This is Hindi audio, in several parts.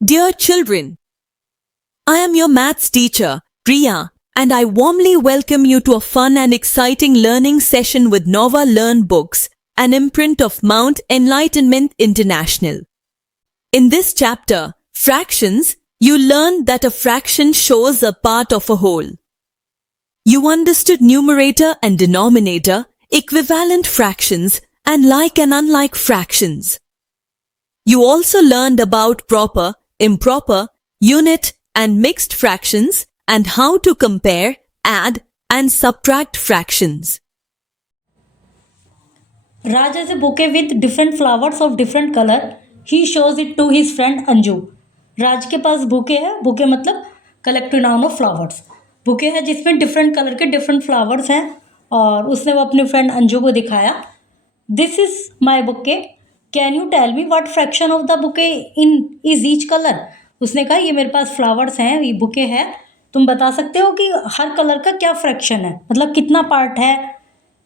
Dear children, I am your maths teacher, Priya, and I warmly welcome you to a fun and exciting learning session with Nova Learn Books, an imprint of Mount Enlightenment International. In this chapter, Fractions, you learned that a fraction shows a part of a whole. You understood numerator and denominator, equivalent fractions, and like and unlike fractions. You also learned about proper, improper, unit, and mixed fractions and how to compare, add, and subtract fractions. Raj has a bouquet with different flowers of different color. He shows it to his friend Anju. Raj के पास बुके है. बुके मतलब collective noun of flowers. Bouquet है जिसमें डिफरेंट कलर के डिफरेंट फ्लावर्स हैं और उसने वो अपने फ्रेंड अंजू को दिखाया. This is my bouquet. Can you tell me what fraction of the bouquet in is each colour. उसने कहा ये मेरे पास फ्लावर्स हैं, ये बुके है, तुम बता सकते हो कि हर कलर का क्या फ्रैक्शन है, मतलब कितना पार्ट है,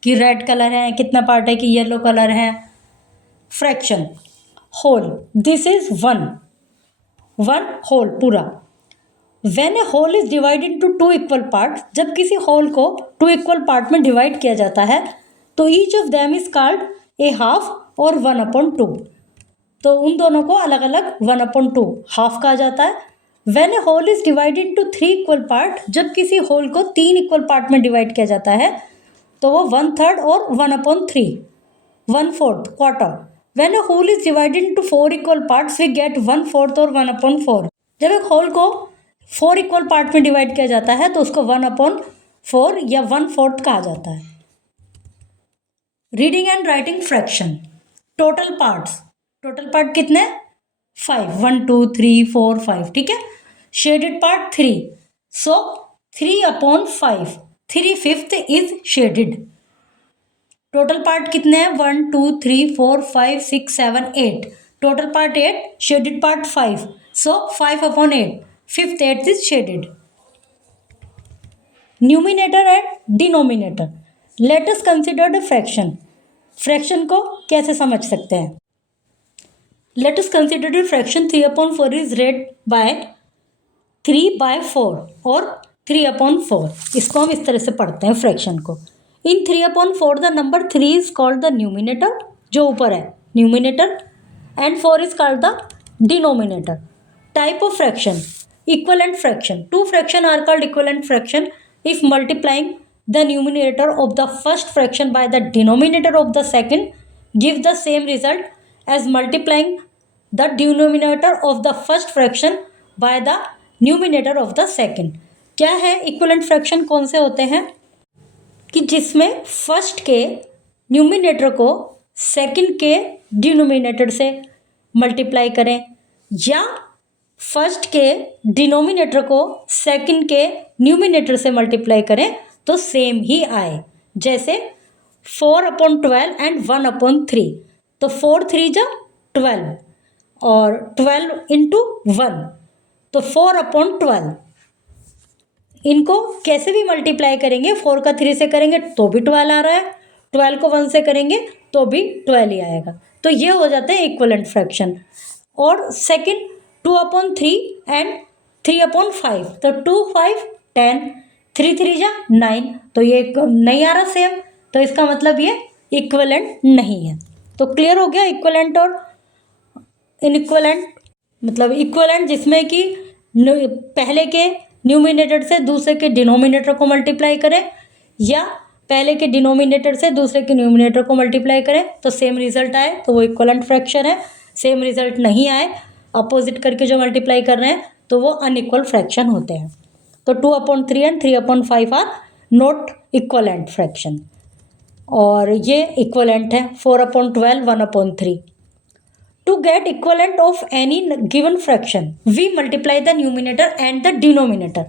कि रेड कलर है, कितना पार्ट है कि येलो कलर है. Fraction whole. This is one whole पूरा. When a whole is divided into two equal part, जब किसी होल को टू इक्वल पार्ट में डिवाइड किया जाता है तो each of them is called a half और 1/2. तो उन दोनों को अलग अलग 1/2 हाफ कहा जाता है. When a whole is divided into 3 equal part, जब किसी होल को 3 इक्वल पार्ट में डिवाइड किया जाता है तो वो 1/3 और 1/3, 1/4 quarter. When a whole is divided into 4 equal parts we get 1/4 और 1/4. जब एक होल को 4 इक्वल पार्ट में डिवाइड किया जाता है तो उसको 1/4 या 1/4 कहा जाता है. Reading and writing fraction. Total parts. Total part कितने? 5. 1 2 3 4 5. ठीक है. Shaded part 3. So 3/5. 3/5 is shaded. Total part कितने हैं? 1 2 3 4 5 6 7 8. Total part 8. Shaded part 5. So 5/8. 5/8 is shaded. Numerator and denominator. Let us consider the fraction. Fraction को कैसे समझ सकते हैं? Let us consider the fraction 3/4 is read by 3/4 और 3/4. इसको हम इस तरह से पढ़ते हैं फ्रैक्शन को. इन 3/4 the number 3 is called the numerator, जो ऊपर है numerator, and 4 is called the denominator. Type of fraction. Equivalent fraction. Two fractions are called equivalent fraction if multiplying the numerator of the first fraction by the denominator of the second gives the same result as multiplying the denominator of the first fraction by the numerator of the second. क्या है equivalent fraction? कौन से होते हैं कि जिसमें फर्स्ट के न्यूमिनेटर को सेकंड के डिनोमिनेटर से मल्टीप्लाई करें या फर्स्ट के डिनोमिनेटर को सेकंड के न्यूमिनेटर से मल्टीप्लाई करें तो सेम ही आए. जैसे 4/12 एंड 1/3. तो 4 3 जा 12 और 12 इंटू 1 तो 4/12. इनको कैसे भी मल्टीप्लाई करेंगे, 4 का 3 से करेंगे तो भी 12 आ रहा है, 12 को 1 से करेंगे तो भी 12 ही आएगा. तो ये हो जाते हैं इक्विवेलेंट फ्रैक्शन. और सेकंड 2/3 एंड 3/5. तो 2 5 10, 3 3 जा 9. तो ये नहीं आ रहा सेम, तो इसका मतलब ये इक्विवेलेंट नहीं है. तो क्लियर हो गया इक्विवेलेंट और इनइक्विवेलेंट. मतलब इक्विवेलेंट जिसमें कि पहले के न्यूमिनेटर से दूसरे के डिनोमिनेटर को मल्टीप्लाई करें या पहले के डिनोमिनेटर से दूसरे के न्यूमिनेटर को मल्टीप्लाई करें तो सेम रिजल्ट आए तो वो इक्विवेलेंट फ्रैक्शन है. सेम रिजल्ट नहीं आए, अपोजिट करके जो मल्टीप्लाई कर रहे हैं तो वो अनइक्वल फ्रैक्शन होते हैं. तो 2/3 and 3/5 are not equivalent fraction और ये इक्वलेंट है 4/12 1/3. To get equivalent of any given fraction we multiply the numerator and the denominator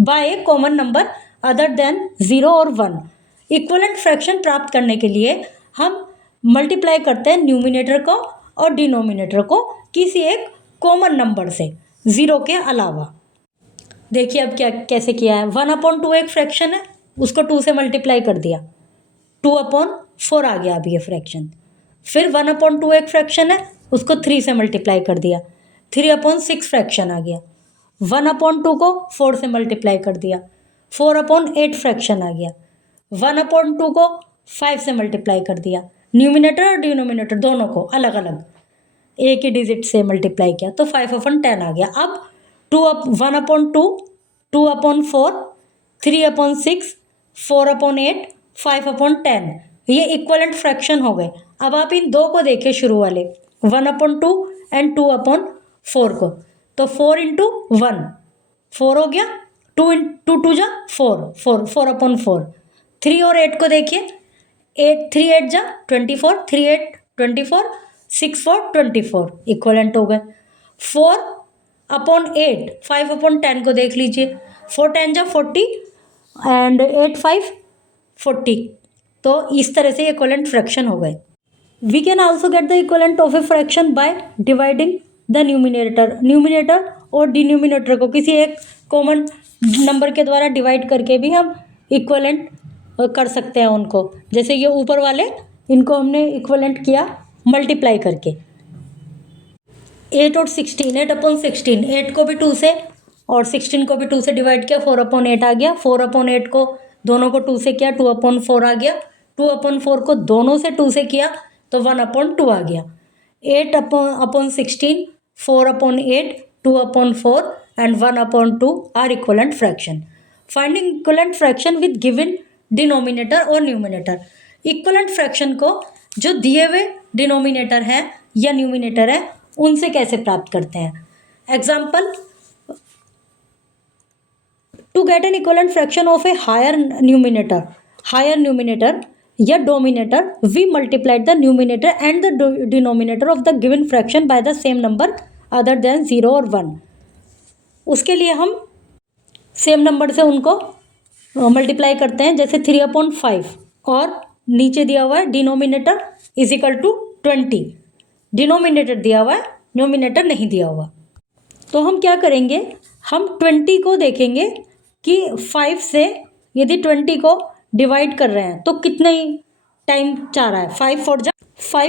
by a common number other than 0 और 1. इक्वलेंट फ्रैक्शन प्राप्त करने के लिए हम मल्टीप्लाई करते हैं न्यूमिनेटर को और डिनोमिनेटर को किसी एक कॉमन नंबर से, 0 के अलावा. देखिए अब क्या कैसे किया है. 1/2 एक फ्रैक्शन है, उसको 2 से मल्टीप्लाई कर दिया, 2/4 आ गया अभी ये फ्रैक्शन. फिर 1/2 एक फ्रैक्शन है, उसको 3 से मल्टीप्लाई कर दिया. 3/6 फ्रैक्शन आ गया। 1/2 को 4 से मल्टीप्लाई कर दिया, 4/8 फ्रैक्शन आ गया। 1/2 को 5 से मल्टीप्लाई कर दिया, न्यूमिनेटर और डिनोमिनेटर दोनों को अलग अलग एक ही डिजिट से मल्टीप्लाई किया तो 5/10 आ गया। अब 1/2, 2/4, 3/6, 4/8, 5/10 ये इक्वलेंट फ्रैक्शन हो गए। अब आप इन दो को देखिए शुरू वाले 1/2 एंड 2/4 को, तो 4 इंटू 1 4 हो गया, 2 2 जा 4/4। 3 और 8 को देखिए, 3 8 जा 24, 3 8 24, 6 4 24 इक्वलेंट हो गए। 4/8 5/10 को देख लीजिए, 4 10 जा 40 एंड 8 5 40, तो इस तरह से इक्वलेंट फ्रैक्शन हो गए। We can also get the equivalent of a fraction by dividing the numerator और डिनोमिनेटर को किसी एक कॉमन नंबर के द्वारा डिवाइड करके भी हम इक्वलेंट कर सकते हैं उनको। जैसे ये ऊपर वाले, इनको हमने इक्वलेंट किया मल्टीप्लाई करके। 8 और 16, 8/16, 8 को भी 2 से और 16 को भी 2 से डिवाइड किया, 4/8 आ गया। 4/8 को दोनों को 2 से किया, 2/4 आ गया। 2/4 को दोनों से 2 से किया तो 1/2 आ गया। 8/16, 4/8, 2/4 and 1/2 are equivalent fraction. Finding equivalent fraction with given denominator और न्यूमिनेटर। इक्वलेंट फ्रैक्शन को जो दिए हुए डिनोमिनेटर है या न्यूमिनेटर है उनसे कैसे प्राप्त करते हैं। Example, to get an equivalent fraction of a higher numerator या denominator, we multiplied the numerator and the denominator of the given fraction by the same number other than 0 और 1। उसके लिए हम सेम नंबर से उनको मल्टीप्लाई करते हैं, जैसे 3/5 और नीचे दिया हुआ है denominator is equal to 20, denominator दिया हुआ है, न्यूमिनेटर नहीं दिया हुआ। तो हम क्या करेंगे, हम 20 को देखेंगे कि 5 से यदि 20 को डिवाइड कर रहे हैं तो कितने टाइम चाह रहा है, 5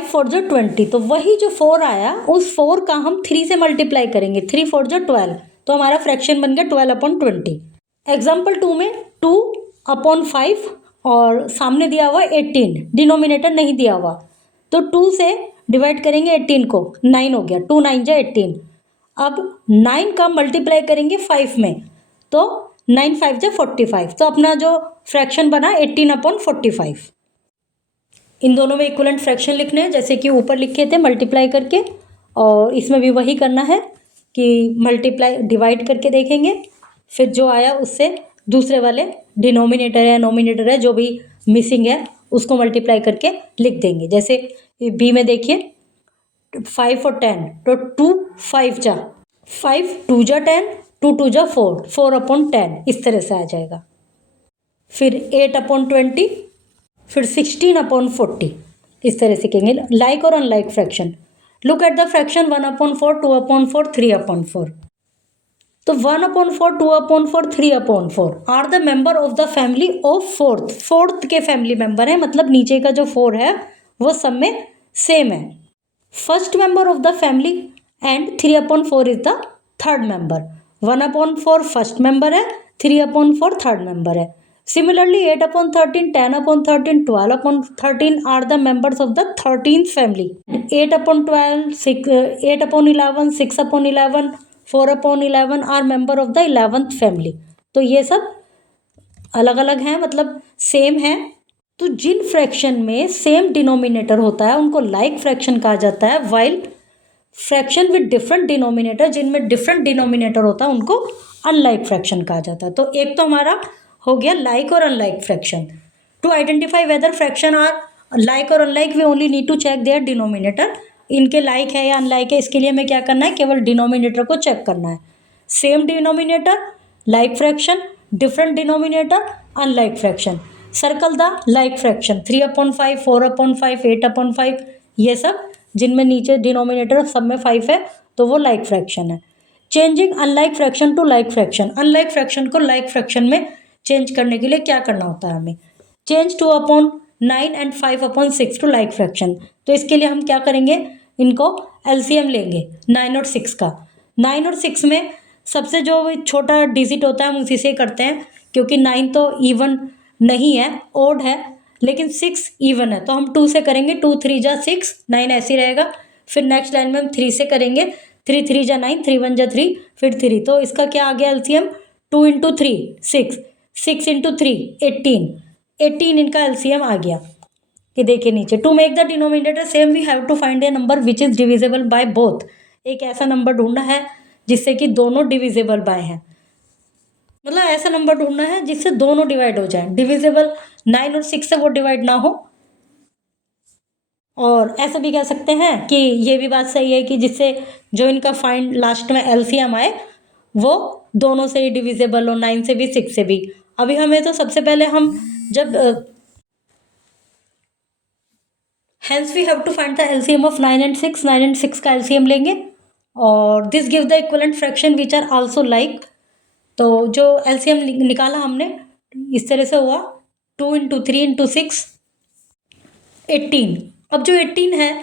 4 जो 20, तो वही जो 4 आया उस 4 का हम 3 से मल्टीप्लाई करेंगे, 3 4 जो 12, तो हमारा फ्रैक्शन बन गया 12/20। एग्जाम्पल 2 में 2/5 और सामने दिया हुआ 18, डिनोमिनेटर नहीं दिया हुआ, तो 2 से डिवाइड करेंगे 18 को, 9 हो गया, 2 9 जा 18। अब 9 का मल्टीप्लाई करेंगे 5 में, तो 9 5 जा 45, तो अपना जो फ्रैक्शन बना 18/45। इन दोनों में इक्वलेंट फ्रैक्शन लिखने हैं, जैसे कि ऊपर लिखे थे मल्टीप्लाई करके, और इसमें भी वही करना है कि मल्टीप्लाई डिवाइड करके देखेंगे, फिर जो आया उससे दूसरे वाले डिनोमिनेटर है नोमिनेटर है जो भी मिसिंग है उसको मल्टीप्लाई करके लिख देंगे। जैसे बी में देखिए 5 और 10, तो 2 5 जा 5, 2 जा 10, 2 2 जा 4, 4/10 इस तरह से आ जाएगा। फिर 8/20, फिर 16/40 इस तरह से कहेंगे। लाइक और unlike fraction, look at the fraction 1/4, 2/4, 3/4। तो 1/4, 2/4, 3/4 are the member of the family of fourth के फैमिली मेंबर है, मतलब नीचे का जो 4 है वो सब में सेम है। First member of the family and 3/4 is the third member. 1/4 first member है, 3/4 थर्ड मेंबर है। Similarly, 8/13, 10/13, 12/13 are the members of the 13th family. 8/12, 8/11, 6/11, 4/11 are member of the 11th family. तो ये सब अलग अलग हैं, मतलब सेम है। तो जिन फ्रैक्शन में सेम डिनोमिनेटर होता है उनको लाइक फ्रैक्शन कहा जाता है, while fraction with different denominator, जिनमें डिफरेंट डिनोमिनेटर होता है उनको अनलाइक फ्रैक्शन कहा जाता है। तो एक तो हमारा हो गया लाइक और unlike fraction. To identify whether fraction are like और unlike we only need to check their denominator. इनके लाइक है या अनलाइक है इसके लिए हमें क्या करना है, केवल डिनोमिनेटर को चेक करना है। Same denominator like fraction, different denominator unlike fraction. Circle the like fraction 3/5, 4/5, 8/5 ये सब जिनमें नीचे डिनोमिनेटर सब में 5 है तो वो लाइक फ्रैक्शन है। Changing unlike fraction to like fraction, unlike fraction को लाइक फ्रैक्शन में चेंज करने के लिए क्या करना होता है हमें, change 2/9 and 5/6 to like fraction. तो इसके लिए हम क्या करेंगे, इनको एलसीएम लेंगे 9 और 6 का, 9 और 6 में सबसे जो छोटा डिजिट होता है हम उसी से करते हैं, क्योंकि 9 तो इवन नहीं है, ओड है, लेकिन 6 इवन है, तो हम 2 से करेंगे। 2 3 जा 6, 9 ऐसे ही रहेगा। फिर नेक्स्ट लाइन में हम 3 से करेंगे। 3 3 जा 9, 3 1 जा 3, फिर 3। तो इसका क्या आ गया एलसीएम? 2 इंटू 3 6, 6 इंटू 3 18, 18 इनका एलसीएम आ गया। कि देखिए नीचे, to make the denominator same we have to find a number which is divisible by both. एक ऐसा नंबर ढूंढना है जिससे कि दोनों डिविजिबल बाय हैं, मतलब ऐसा नंबर ढूंढना है जिससे दोनों डिवाइड हो जाए। डिविजिबल 9 और 6 से वो डिवाइड ना हो। और ऐसा भी कह सकते हैं कि ये भी बात सही है कि जिससे जो इनका फाइंड लास्ट में एलसीएम आए वो दोनों से ही डिविजिबल हो, 9 से भी 6 से भी। अभी हमें तो सबसे पहले हम जब hence we have to find the LCM of 9 and 6। 9 and 6 का एलसीएम लेंगे और this give the equivalent fraction which are also like. तो जो एलसीएम निकाला हमने इस तरह से हुआ 2 इंटू 3 इंटू 6 18। अब जो 18 है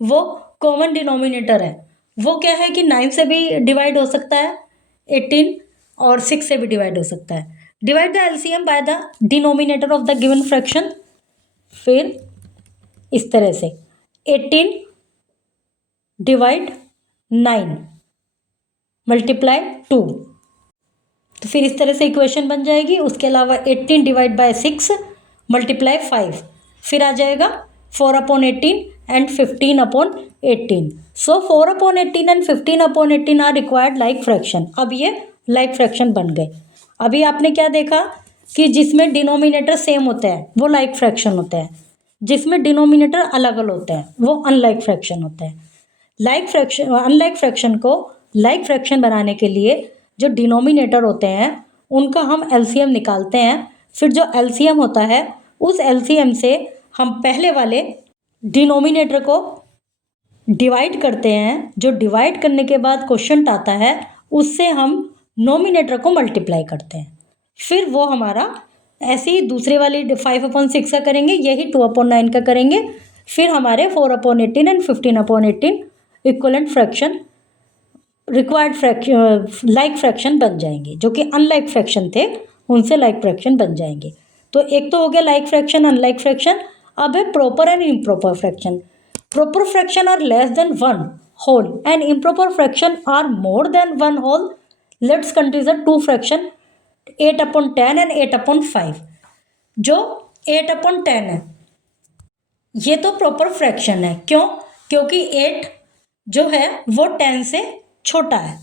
वो कॉमन डिनोमिनेटर है। वो क्या है कि 9 से भी डिवाइड हो सकता है 18 और 6 से भी डिवाइड हो सकता है। Divide the LCM by the denominator of the given fraction. फिर इस तरह से 18 डिवाइड 9 मल्टीप्लाई 2। तो फिर इस तरह से इक्वेशन बन जाएगी। उसके अलावा 18 डिवाइड बाय 6 मल्टीप्लाई 5, फिर आ जाएगा 4/18 and 15/18। So 4/18 and 15/18 are required like fraction. अब ये लाइक फ्रैक्शन बन गए। अभी आपने क्या देखा कि जिसमें डिनोमिनेटर सेम होता है वो लाइक फ्रैक्शन होता है, जिसमें डिनोमिनेटर अलग अलग होता है वो अनलाइक फ्रैक्शन होता है। लाइक फ्रैक्शन अनलाइक फ्रैक्शन को लाइक फ्रैक्शन बनाने के लिए जो डिनोमिनेटर होते हैं उनका हम एलसीएम निकालते हैं। फिर जो एलसीएम होता है उस एलसीएम से हम पहले वाले डिनोमिनेटर को डिवाइड करते हैं। जो डिवाइड करने के बाद क्वोशंट आता है उससे हम नोमिनेटर को मल्टीप्लाई करते हैं। फिर वो हमारा ऐसे ही दूसरे वाली 5/6 का करेंगे, यही 2/9 का करेंगे। फिर हमारे 4/18 and 15/18 equivalent fraction required fraction like fraction बन जाएंगे। जो कि अनलाइक फ्रैक्शन थे उनसे लाइक फ्रैक्शन बन जाएंगे। तो एक तो हो गया लाइक फ्रैक्शन, अनलाइक फ्रैक्शन। अब है proper and improper fraction. Proper fraction are less than 1 whole and improper fraction are more than 1 whole. Let's consider two fraction 8/10 and 8/5। जो 8/10 है ये तो प्रॉपर फ्रैक्शन है। क्यों? क्योंकि 8 जो है वो 10 से छोटा है।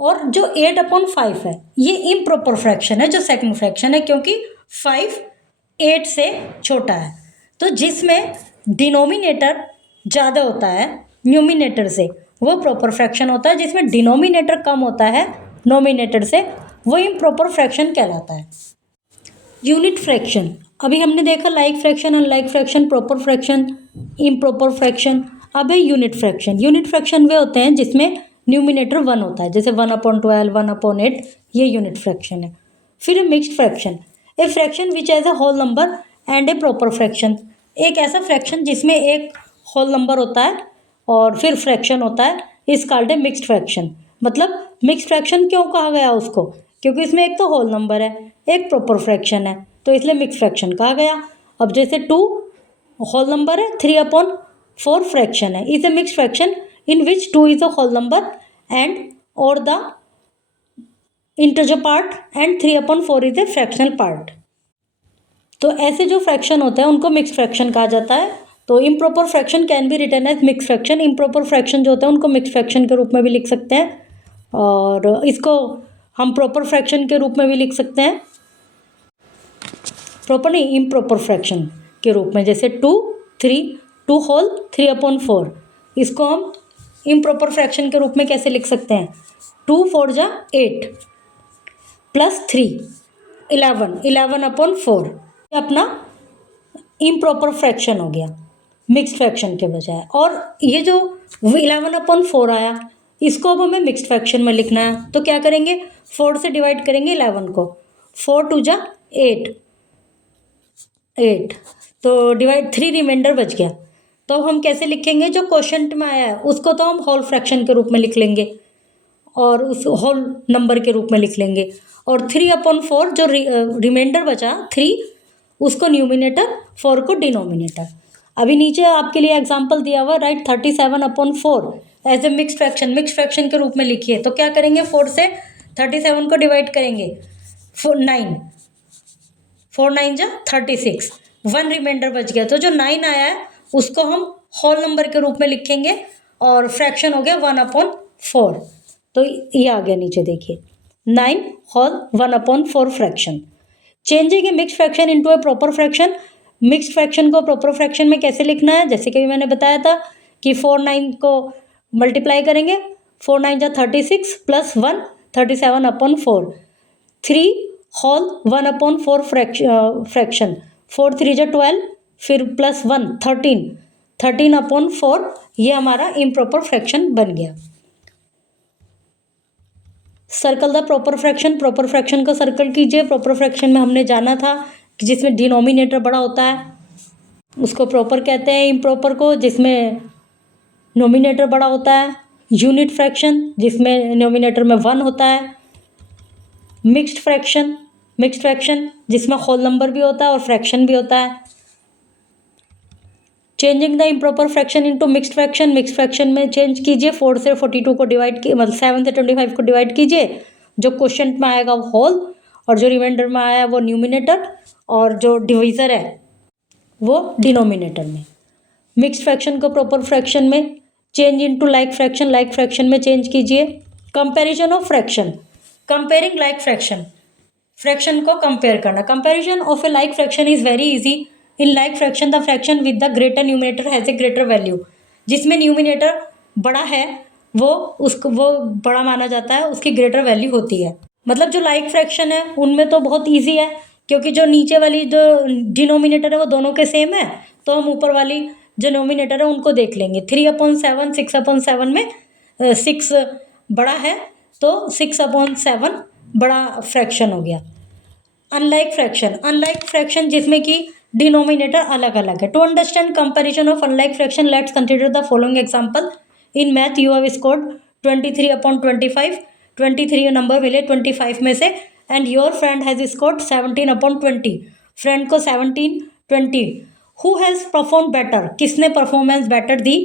और जो 8/5 है ये इम्प्रॉपर फ्रैक्शन है, जो सेकंड फ्रैक्शन है, क्योंकि 5 8 से छोटा है। तो जिसमें डिनोमिनेटर ज़्यादा होता है न्यूमिनेटर से वो प्रॉपर फ्रैक्शन होता है। जिसमें डिनोमिनेटर कम होता है नोमिनेटर से वो इम्प्रॉपर फ्रैक्शन कहलाता है। यूनिट फ्रैक्शन अभी हमने देखा like fraction, unlike fraction, proper fraction, improper fraction. अब है यूनिट फ्रैक्शन। यूनिट फ्रैक्शन वे होते हैं जिसमें न्यूमिनेटर 1 होता है, जैसे 1/12, 1/8, ये यूनिट फ्रैक्शन है। फिर है mixed fraction, a fraction which has a whole number and a proper fraction. एक ऐसा फ्रैक्शन जिसमें एक होल नंबर होता है और फिर फ्रैक्शन होता है, इस कॉल्ड ए मिक्स्ड फ्रैक्शन। मतलब मिक्स्ड फ्रैक्शन क्यों कहा गया उसको? क्योंकि इसमें एक तो होल नंबर है, एक प्रॉपर फ्रैक्शन है, तो इसलिए मिक्स फ्रैक्शन कहा गया। अब जैसे 2 होल नंबर है, 3/4 फ्रैक्शन है, is a mix fraction in which 2 is a whole number and और the integer part and 3/4 is a fractional part. तो ऐसे जो फ्रैक्शन होते हैं उनको मिक्स फ्रैक्शन कहा जाता है। तो improper fraction can be written as mix fraction. Improper fraction जो होता है उनको मिक्स फ्रैक्शन के रूप में भी लिख सकते हैं और इसको हम प्रॉपर फ्रैक्शन के रूप में भी लिख सकते हैं। प्रॉपर नहीं, इम्प्रॉपर फ्रैक्शन के रूप में, जैसे 2 होल 3/4, इसको हम इम्प्रॉपर फ्रैक्शन के रूप में कैसे लिख सकते हैं? 2 4 जा 8 प्लस 3 11/4 अपना इम्प्रॉपर फ्रैक्शन हो गया मिक्स्ड फ्रैक्शन के बजाय। और ये जो 11/4 आया इसको अब हमें मिक्स्ड फ्रैक्शन में लिखना है, तो क्या करेंगे? 4 से डिवाइड करेंगे 11 को, 4 2 जा 8 तो डिवाइड 3 रिमाइंडर बच गया। तो हम कैसे लिखेंगे? जो क्वोशंट में आया है उसको तो हम होल फ्रैक्शन के रूप में लिख लेंगे। और उस होल नंबर के रूप में लिख लेंगे। और 3/4 जो रिमाइंडर बचा 3, उसको न्यूमिनेटर, 4 को डिनोमिनेटर। अभी नीचे आपके लिए एग्जाम्पल दिया हुआ, write 37/4 as a mix fraction, mix fraction के रूप में लिखिए। तो क्या करेंगे, 4 से 37 को डिवाइड करेंगे, 9, 4 9 जा 36, 1 रिमाइंडर बच गया। तो जो 9 आया है उसको हम होल नंबर के रूप में लिखेंगे और फ्रैक्शन हो गया 1/4। तो ये आ गया नीचे, देखिए 9 whole 1/4 fraction. Changing a mix fraction into a proper fraction. Mix fraction को प्रॉपर फ्रैक्शन में कैसे लिखना है, जैसे कि मैंने बताया था कि 4 9 को मल्टीप्लाई करेंगे, 4 9 जा 36 प्लस 1 37/4, 3 होल 1/4 फ्रैक्शन, 4 3 जा 12, फिर प्लस 1 13, 13/4, ये हमारा इम्प्रॉपर फ्रैक्शन बन गया। Circle the proper fraction, proper fraction को सर्कल कीजिए। प्रॉपर फ्रैक्शन में हमने जाना था कि जिसमें डिनोमिनेटर बड़ा होता है उसको प्रॉपर कहते हैं, इम्प्रॉपर को जिसमें नोमिनेटर बड़ा होता है यूनिट फ्रैक्शन, जिसमें नोमिनेटर में 1 होता है मिक्स्ड फ्रैक्शन, मिक्स्ड फ्रैक्शन जिसमें होल नंबर भी होता है और फ्रैक्शन भी होता है। Changing the improper fraction into mixed fraction, mixed fraction में चेंज कीजिए, 4 से 42 को डिवाइड की, मतलब 7 से 25 को डिवाइड कीजिए, जो क्वेश्चन में आएगा वो होल और जो रिमाइंडर में आया है वो न्यूमिनेटर और जो डिविज़र है वो डिनोमिनेटर में। मिक्स्ड फ्रैक्शन को प्रॉपर फ्रैक्शन में change into like fraction, like fraction में चेंज कीजिए। Comparison of fraction, comparing like fraction, fraction को कंपेयर करना। Comparison of A like fraction is very easy. In like fraction the fraction with the greater numerator has a greater value. जिसमें न्यूमिनेटर बड़ा है वो बड़ा माना जाता है, उसकी ग्रेटर वैल्यू होती है। मतलब जो लाइक फ्रैक्शन है उनमें तो बहुत ईजी है, क्योंकि जो नीचे वाली जो डिनोमिनेटर है वो दोनों के सेम है, तो हम ऊपर वाली जो नोमिनेटर है उनको देख लेंगे। 3/7, 6/7 में 6 बड़ा है तो 6/7 बड़ा फ्रैक्शन हो गया। अनलाइक फ्रैक्शन, अनलाइक फ्रैक्शन जिसमें कि डिनोमिनेटर अलग अलग है। To understand comparison of unlike fraction let's consider the following example. In math you have scored 23/25, 23 number मिले 25 में से, and your friend has scored 17/20, friend को 17 20। हु हैज़ परफॉर्म बेटर, किसने परफॉर्मेंस बेटर दी।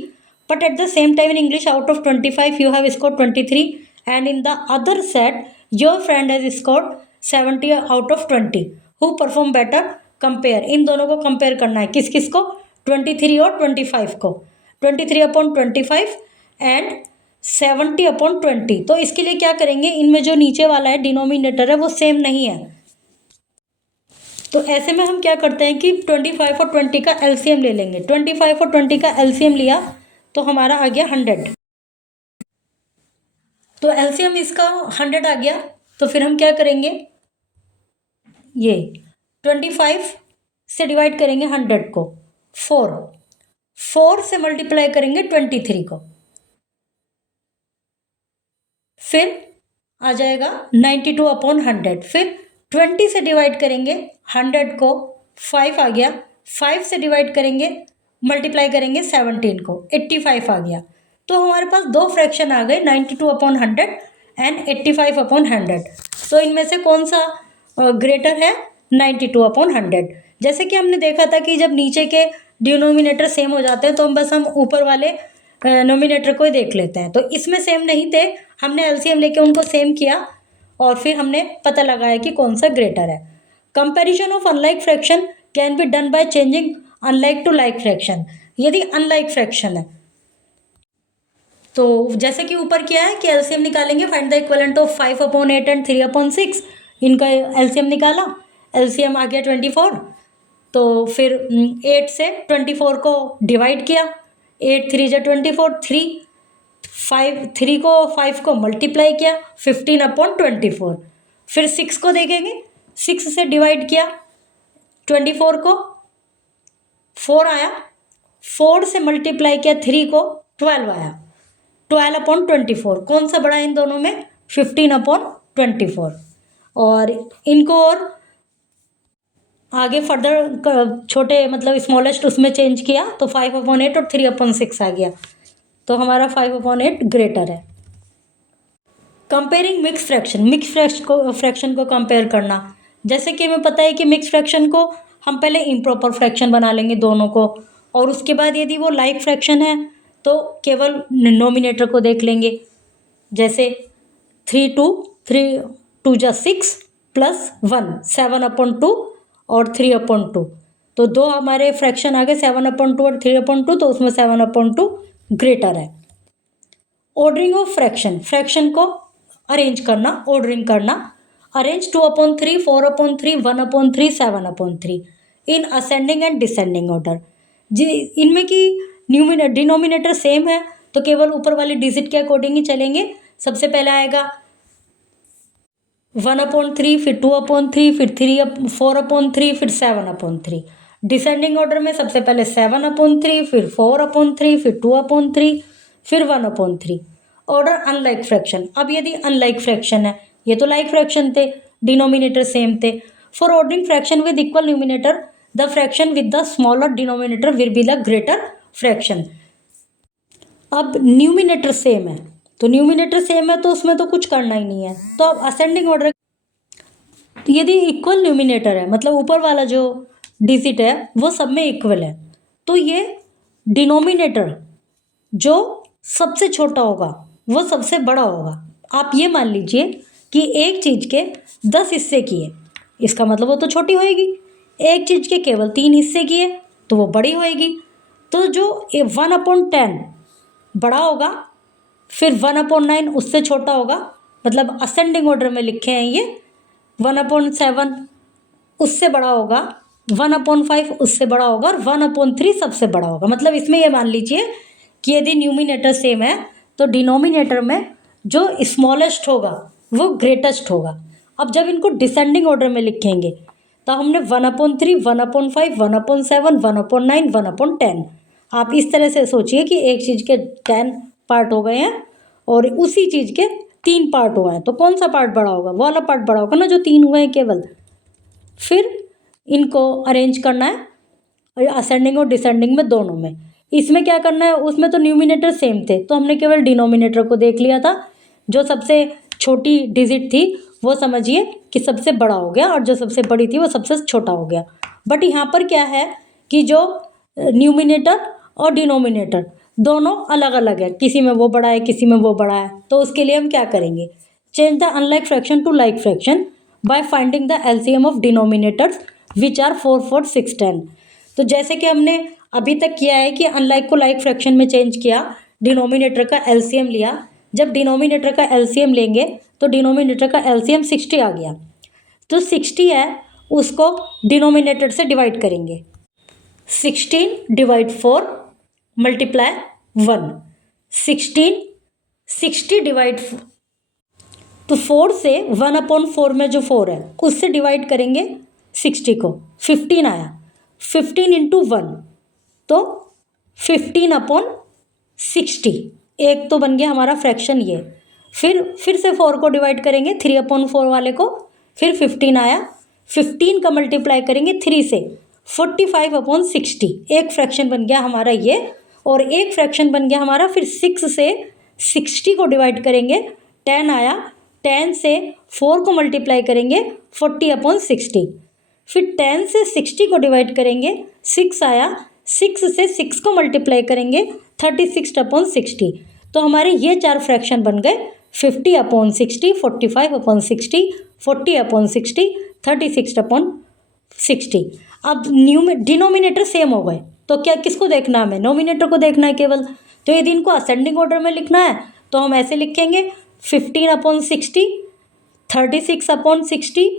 But at the same time in English out of 25 you have scored 23, and in the other set your friend has scored 70 out of 20। Who perform better, compare, इन दोनों को कंपेयर करना है, किस किस को, 23 और 25 को, 23/25 एंड 70/20। तो इसके लिए क्या करेंगे, इनमें जो नीचे वाला है डिनोमिनेटर है वो सेम नहीं है, तो ऐसे में हम क्या करते हैं कि 25 और 20 का एलसीएम ले लेंगे। 25 और 20 का एलसीएम लिया तो हमारा आ गया 100, तो एलसीएम इसका 100 आ गया। तो फिर हम क्या करेंगे, ये 25 से डिवाइड करेंगे 100 को, 4 से मल्टीप्लाई करेंगे 23 को, फिर आ जाएगा 92/100। फिर 20 से डिवाइड करेंगे 100 को, 5 आ गया, 5 से डिवाइड करेंगे मल्टीप्लाई करेंगे 17 को, 85 आ गया। तो हमारे पास दो फ्रैक्शन आ गए, 92/100 एंड 85/100। तो इनमें से कौन सा ग्रेटर है, 92/100। जैसे कि हमने देखा था कि जब नीचे के डिनोमिनेटर सेम हो जाते हैं तो हम ऊपर वाले नोमिनेटर को ही देख लेते हैं। तो इसमें सेम नहीं थे, हमने एलसीएम लेके उनको सेम किया और फिर हमने पता लगाया कि कौन सा ग्रेटर है। Comparison of unlike fraction can be done by changing unlike to like fraction. यदि अनलाइक फ्रैक्शन है तो जैसे कि ऊपर किया है कि एलसीएम निकालेंगे, find the equivalent of 5/8 and 3/6। इनका एलसीएम निकाला, एलसीएम आ गया 24। तो फिर 8 से 24 को डिवाइड किया, 8 3 जा 24, 3 को 5 को मल्टीप्लाई किया, 15/24। फिर 6 को देखेंगे, 6 से डिवाइड किया 24 को, 4 आया, 4 से मल्टीप्लाई किया 3 को, 12 आया, 12/24। कौन सा बड़ा है इन दोनों में, 15/24। और इनको और आगे फर्दर छोटे मतलब स्मॉलेस्ट उसमें चेंज किया तो 5/8 और 3/6 आ गया। तो हमारा 5/8 ग्रेटर है। कंपेयरिंग मिक्स फ्रैक्शन को कंपेयर करना। जैसे कि हमें पता है कि मिक्स फ्रैक्शन को हम पहले इम्प्रॉपर फ्रैक्शन बना लेंगे दोनों को, और उसके बाद यदि वो लाइक फ्रैक्शन है तो केवल नोमिनेटर को देख लेंगे। जैसे 3 जा 6 प्लस 1 7/2 और 3/2, तो दो हमारे फ्रैक्शन आ गए 7/2 और 3/2, तो उसमें 7/2 ग्रेटर है। ऑर्डरिंग ऑफ फ्रैक्शन को अरेंज करना, ऑर्डरिंग करना। Arrange 2/3 4/3 1/3 7/3 in ascending and descending order. जी, इनमें की डिनोमिनेटर सेम है तो केवल ऊपर वाली डिजिट के अकॉर्डिंग ही चलेंगे। सबसे पहले आएगा 1/3, फिर 2/3, फिर 4/3, फिर 7/3। डिसेंडिंग ऑर्डर में सबसे पहले 7/3, फिर 4/3, फिर 2/3, फिर 1/3। Order unlike fraction. अब यदि अनलाइक फ्रैक्शन है, ये तो लाइक फ्रैक्शन थे, डिनोमिनेटर सेम थे। For ordering fraction with equal numerator the fraction with the smaller denominator will be the greater fraction. अब न्यूमिनेटर सेम है, तो न्यूमिनेटर सेम है तो उसमें तो कुछ करना ही नहीं है। तो अब असेंडिंग ऑर्डर, यदि इक्वल न्यूमिनेटर है मतलब ऊपर वाला जो डिजिट है वो सब में इक्वल है, तो ये डिनोमिनेटर जो सबसे छोटा होगा वो सबसे बड़ा होगा। आप ये मान लीजिए कि एक चीज़ के 10 हिस्से किए, इसका मतलब वो तो छोटी होएगी। एक चीज़ के केवल 3 हिस्से किए तो वो बड़ी होएगी। तो जो 1/10 बड़ा होगा, फिर 1/9 उससे छोटा होगा, मतलब असेंडिंग ऑर्डर में लिखे हैं ये। 1/7 उससे बड़ा होगा, 1/5 उससे बड़ा होगा, और 1/3 सबसे बड़ा होगा। मतलब इसमें ये मान लीजिए कि यदि न्यूमिनेटर सेम है तो डिनोमिनेटर में जो स्मॉलेस्ट होगा वो ग्रेटेस्ट होगा। अब जब इनको डिसेंडिंग ऑर्डर में लिखेंगे तो हमने 1/3, 1/5, 1/7, 1/9, 1/10। आप इस तरह से सोचिए कि एक चीज़ के 10 पार्ट हो गए हैं और उसी चीज़ के 3 पार्ट हुए हैं, तो कौन सा पार्ट बड़ा होगा? वो वाला पार्ट बड़ा होगा ना जो 3 हुए हैं केवल। फिर इनको अरेंज करना है असेंडिंग और डिसेंडिंग में, दोनों में। इसमें क्या करना है, उसमें तो न्यूमिनेटर सेम थे तो हमने केवल डिनोमिनेटर को देख लिया था। जो सबसे छोटी डिजिट थी वो समझिए कि सबसे बड़ा हो गया, और जो सबसे बड़ी थी वो सबसे छोटा हो गया। बट यहाँ पर क्या है कि जो न्यूमिनेटर और डिनोमिनेटर दोनों अलग अलग है, किसी में वो बड़ा है किसी में वो बड़ा है। तो उसके लिए हम क्या करेंगे, change the unlike fraction to like fraction by finding the LCM of denominators which are 4, 4, 6, 10। तो जैसे कि हमने अभी तक किया है कि अनलाइक को लाइक फ्रैक्शन में चेंज किया, डिनोमिनेटर का एलसीएम लिया। जब डिनोमिनेटर का एलसीएम लेंगे तो डिनोमिनेटर का एलसीएम 60 आ गया, तो 60 है उसको डिनोमिनेटर से डिवाइड करेंगे। 16 डिवाइड 4 मल्टीप्लाई 1, 16 60 डिवाइड, तो 4 से 1/4 में जो 4 है उससे डिवाइड करेंगे 60 को, 15 आया। 15 इंटू 1 तो 15/60, एक तो बन गया हमारा फ्रैक्शन ये। फिर से 4 को डिवाइड करेंगे 3/4 वाले को, फिर 15 आया। 15 का मल्टीप्लाई करेंगे 3 से, 45/60, एक फ्रैक्शन बन गया हमारा ये। और एक फ्रैक्शन बन गया हमारा फिर 6 से 60 को डिवाइड करेंगे, 10 आया। 10 से 4 को मल्टीप्लाई करेंगे 40/60, फिर 10 से 60 को डिवाइड करेंगे, 6 आया। 6 से 6 को मल्टीप्लाई करेंगे 36/60। तो हमारे ये 4 फ्रैक्शन बन गए 50/60, 45/60, 40/60, 36/60। अब डिनोमिनेटर सेम हो गए तो क्या किसको देखना है, हमें नोमिनेटर को देखना है केवल। तो यदि इनको असेंडिंग ऑर्डर में लिखना है तो हम ऐसे लिखेंगे 15/60, 36/60,